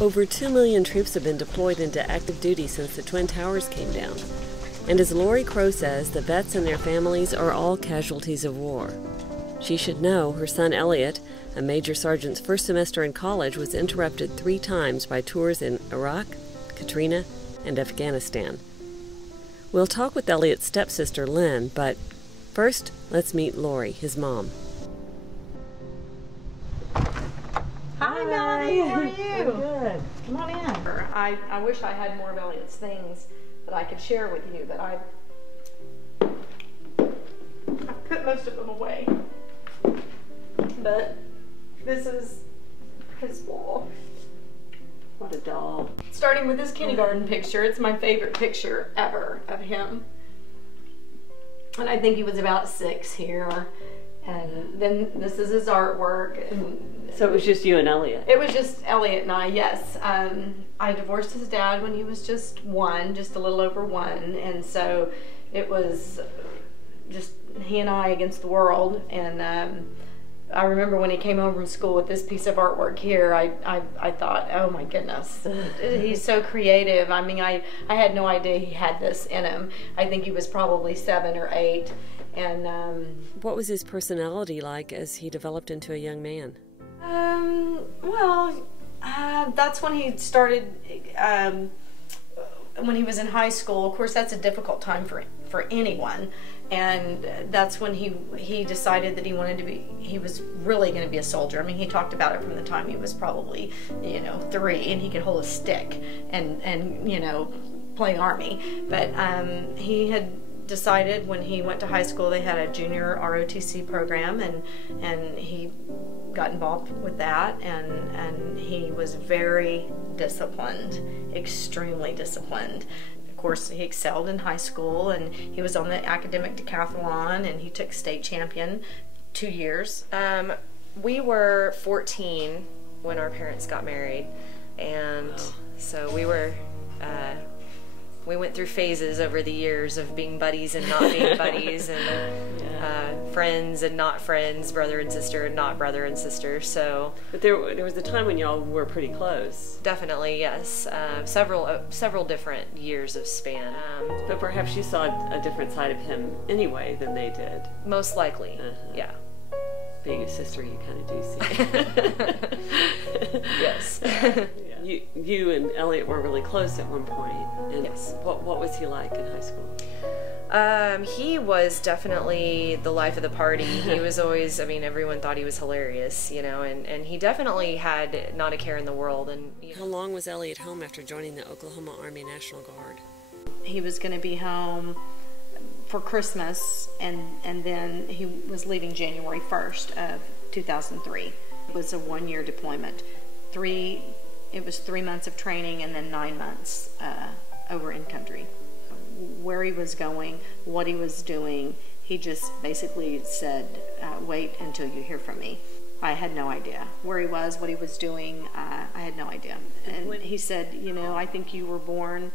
Over 2 million troops have been deployed into active duty since the Twin Towers came down. And as Lori Crow says, the vets and their families are all casualties of war. She should know her son Elliot, a major sergeant's first semester in college, was interrupted 3 times by tours in Iraq, Katrina, and Afghanistan. We'll talk with Elliot's stepsister Lynn, but first, let's meet Lori, his mom. Hi, Melanie. How are you? I'm good. Come on in. I wish I had more of Elliot's things that I could share with you, but I put most of them away. But this is his wall. What a doll. Starting with this kindergarten picture, it's my favorite picture ever of him. And I think he was about 6 here. And then this is his artwork. And so it was just you and Elliot? It was just Elliot and I, yes. I divorced his dad when he was just 1, just a little over 1. And so it was just he and I against the world. And I remember when he came home from school with this piece of artwork here, I thought, oh my goodness, he's so creative. I mean, I had no idea he had this in him. I think he was probably 7 or 8. And what was his personality like as he developed into a young man? That's when he started, when he was in high school. Of course, that's a difficult time for anyone. And that's when he decided that he was really going to be a soldier. I mean, he talked about it from the time he was probably, 3, and he could hold a stick and play army. But he had decided when he went to high school, they had a junior ROTC program, and he got involved with that, and he was very disciplined, extremely disciplined. Of course, he excelled in high school, and he was on the academic decathlon, and he took state champion 2 years. We were 14 when our parents got married, and so we went through phases over the years of being buddies and not being buddies, and friends and not friends, brother and sister and not brother and sister. So, but there was a time when y'all were pretty close. Definitely, yes. Several different years of span. But perhaps you saw a different side of him anyway than they did. Most likely, yeah. Being a sister, you kind of do see. Yes. Yeah. You and Elliot were really close at one point. And yes. What was he like in high school? He was definitely the life of the party. He was always, everyone thought he was hilarious, and he definitely had not a care in the world. And How long was Elliot home after joining the Oklahoma Army National Guard? He was going to be home for Christmas, and then he was leaving January 1st of 2003. It was a 1-year deployment. It was 3 months of training and then 9 months over in country. Where he was going, what he was doing, he just basically said, wait until you hear from me. I had no idea where he was, what he was doing. I had no idea. And he said, I think you were born,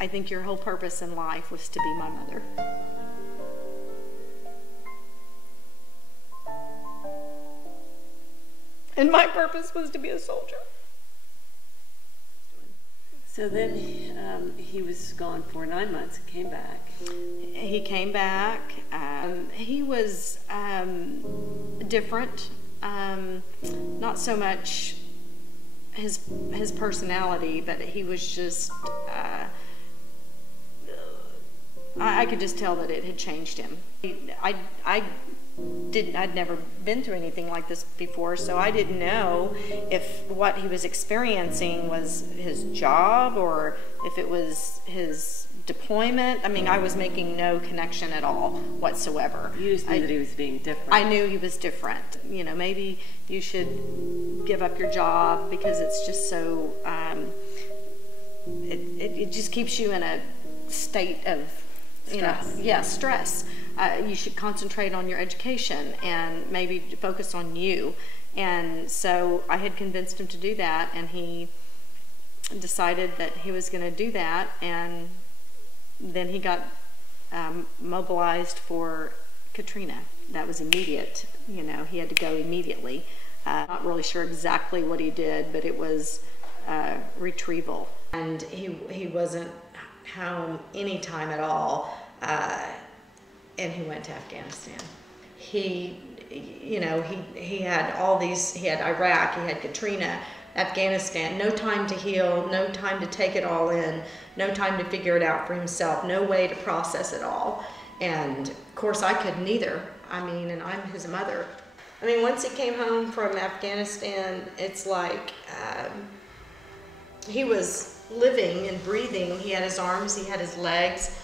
I think your whole purpose in life was to be my mother. And my purpose was to be a soldier. So then he was gone for 9 months and came back. He came back. He was different. Not so much his personality, but he was just, I could just tell that it had changed him. I'd never been through anything like this before, so I didn't know if what he was experiencing was his job or if it was his deployment. I was making no connection at all whatsoever. You just knew that he was being different. I knew he was different. Maybe you should give up your job because it's just so, it just keeps you in a state of, stress. You should concentrate on your education and maybe focus on you. And so I had convinced him to do that, and he decided that he was going to do that, and then he got mobilized for Katrina. That was immediate. He had to go immediately. Not really sure exactly what he did, but it was retrieval. And he wasn't home any time at all, and he went to Afghanistan. He had all these, he had Iraq, he had Katrina, Afghanistan, no time to heal, no time to take it all in, no time to figure it out for himself, no way to process it all. And of course I couldn't either. I mean, and I'm his mother. I mean, once he came home from Afghanistan, it's like he was living and breathing. He had his arms, he had his legs.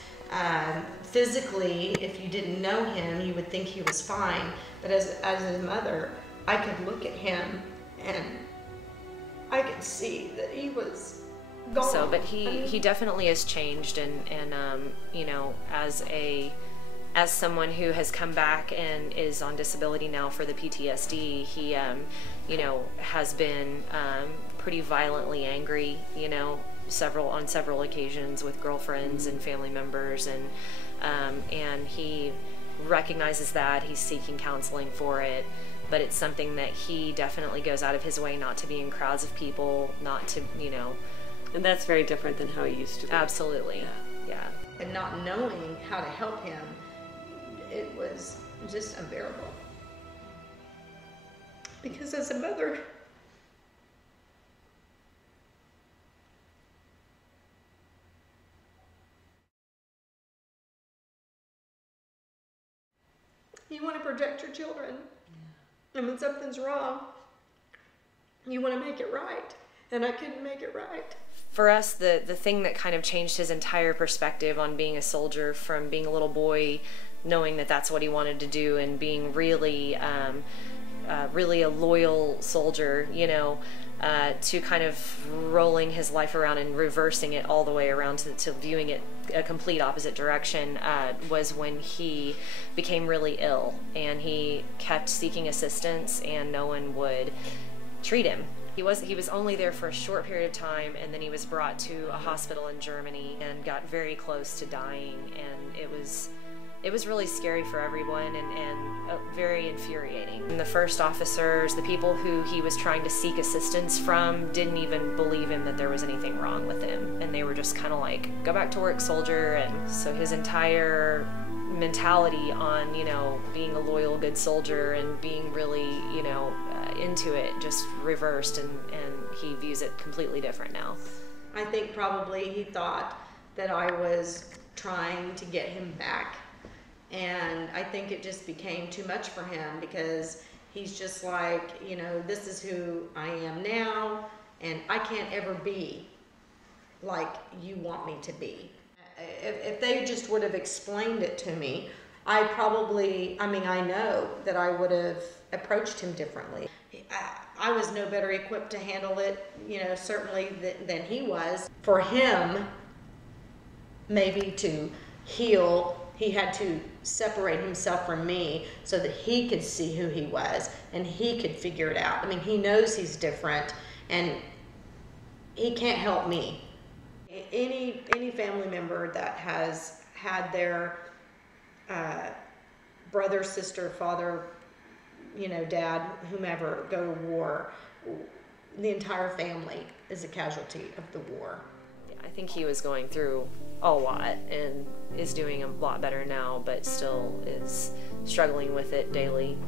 Physically, if you didn't know him, you would think he was fine. But as his mother, I could look at him and I could see that he was gone. So, but he definitely has changed, and you know, as someone who has come back and is on disability now for the PTSD, he you know, has been pretty violently angry, you know, on several occasions with girlfriends and family members, and he recognizes that. He's seeking counseling for it, but it's something that he definitely goes out of his way not to be in crowds of people, not to, you know. And that's very different than how he used to be. Absolutely. Yeah. And not knowing how to help him, it was just unbearable. Because as a mother, you want to protect your children. Yeah. And when something's wrong, you want to make it right. And I couldn't make it right. For us, the thing that kind of changed his entire perspective on being a soldier, from being a little boy, knowing that that's what he wanted to do, and being really, really a loyal soldier, you know, to kind of rolling his life around and reversing it all the way around to viewing it a complete opposite direction, was when he became really ill and he kept seeking assistance and no one would treat him. He was only there for a short period of time, and then he was brought to a hospital in Germany and got very close to dying, and it was really scary for everyone, and very infuriating. And the first officers, the people who he was trying to seek assistance from, didn't even believe him that there was anything wrong with him, and they were just kind of like, go back to work, soldier. And so his entire mentality on, you know, being a loyal, good soldier and being really, you know, into it just reversed, and he views it completely different now. I think probably he thought that I was trying to get him back, and I think it just became too much for him, because he's just like, you know, this is who I am now, and I can't ever be like you want me to be. If they just would have explained it to me, I know that I would have approached him differently. I was no better equipped to handle it, you know, certainly than he was. For him, maybe to heal, he had to separate himself from me so that he could see who he was and he could figure it out. I mean, he knows he's different, and he can't help me. Any family member that has had their brother, sister, father, you know, dad, whomever, go to war, the entire family is a casualty of the war. I think he was going through a lot and is doing a lot better now, but still is struggling with it daily.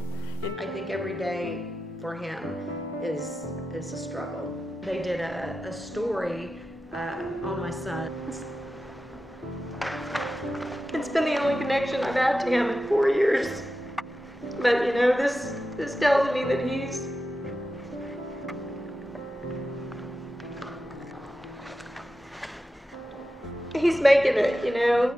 I think every day for him is a struggle. They did a story on my son. It's been the only connection I've had to him in 4 years. But you know, this tells me that he's making it, you know.